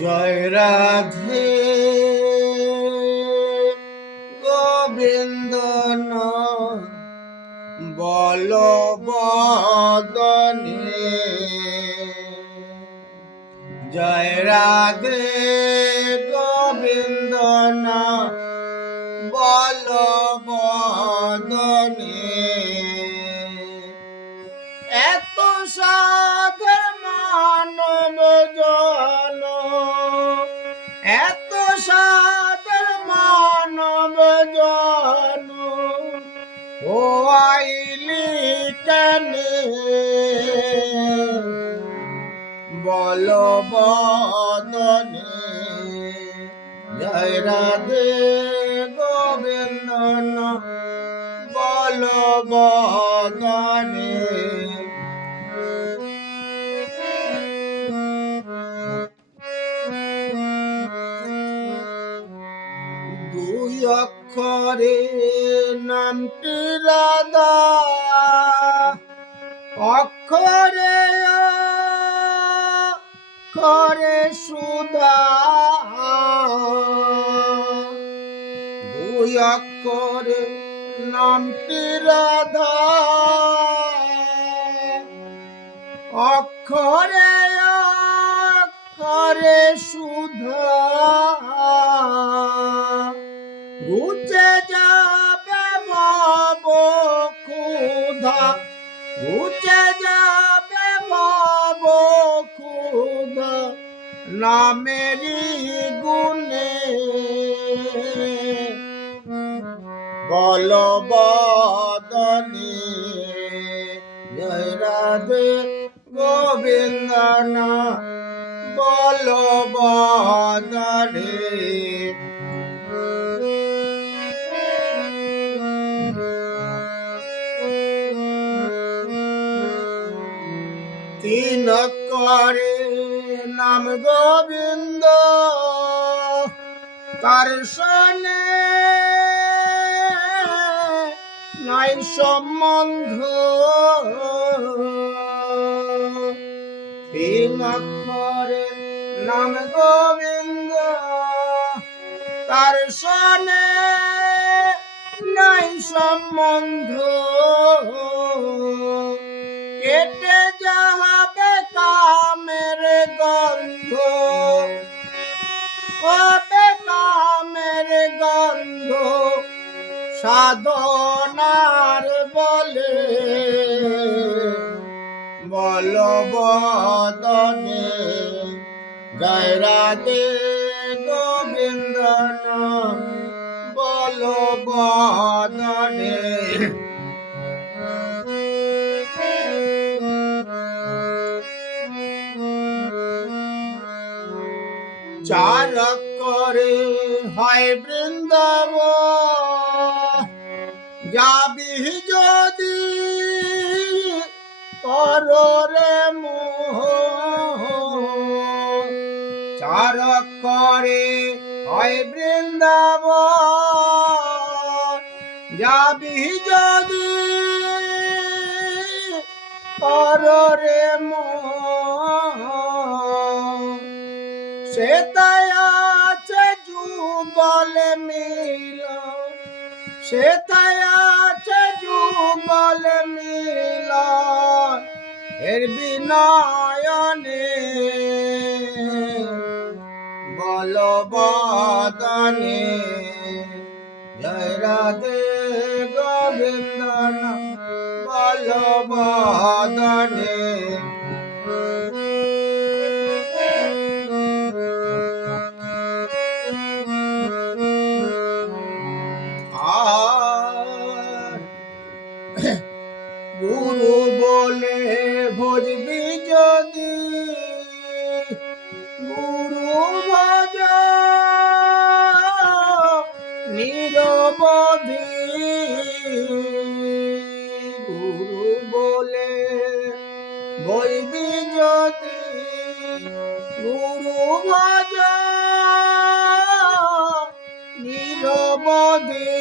জয় রাধে গোবিন্দ বল বদনে। জয় রাধে গোবিন্দ বল বদনে। এত সাধের মানব জন, এত সাধের মানব জন, ও আইলি কেনে বল বদনে। জয় রাধে গোবিন্দ বল বদনে। দুই অক্ষরে নামটি রাধা, অক্ষরে করে সুধা। দুই অক্ষরে নামটি রাধা, অক্ষরে করে সুধা। ঘুচে যাবে ভব ক্ষুধা, ঘুচে যাবে ভব ক্ষুধা নামেরি গুণে। বল বদনে। জয় রাধে গোবিন্দ বল বদনে। তিন করে নাম গোবিন্দ, তার সনে নাই সম্বন্ধ। তিন করে নাম গোবিন্দ, তার সনে নাই সম্বন্ধ। কেটে যাবে কামের গন্ধ, কবে কামের গন্ধ সাধনার বলে। বল বদনে। জয় রাধে গোবিন্দ বল বদনে। চার করে হয় বৃন্দাবন, যাবি যদি কররে মোহ। চার করে হয় বৃন্দাবন, যাবি যদি কররে মোহ। সেটাই আছে যুগল মিল, সেটাই আছে যুগল মিল এর বিনয়নে। বল বদনে। জয় রাধে গোবিন্দ বল বদনে। গুরু বলে ভজবি যদি, গুরু ভজ নিরবধি। গুরু বলে ভজবি যদি, গুরু ভজ নিরবধি।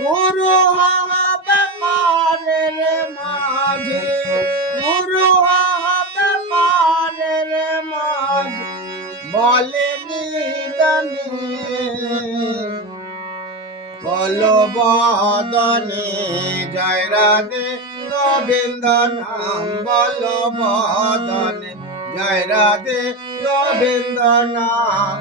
গুরু হবে মাঝে, গুরু হবে বলে নিদানে বলো বদনে জয় রাধে গোবিন্দ নাম বলো বদনে জয় রাধে গোবিন্দ নাম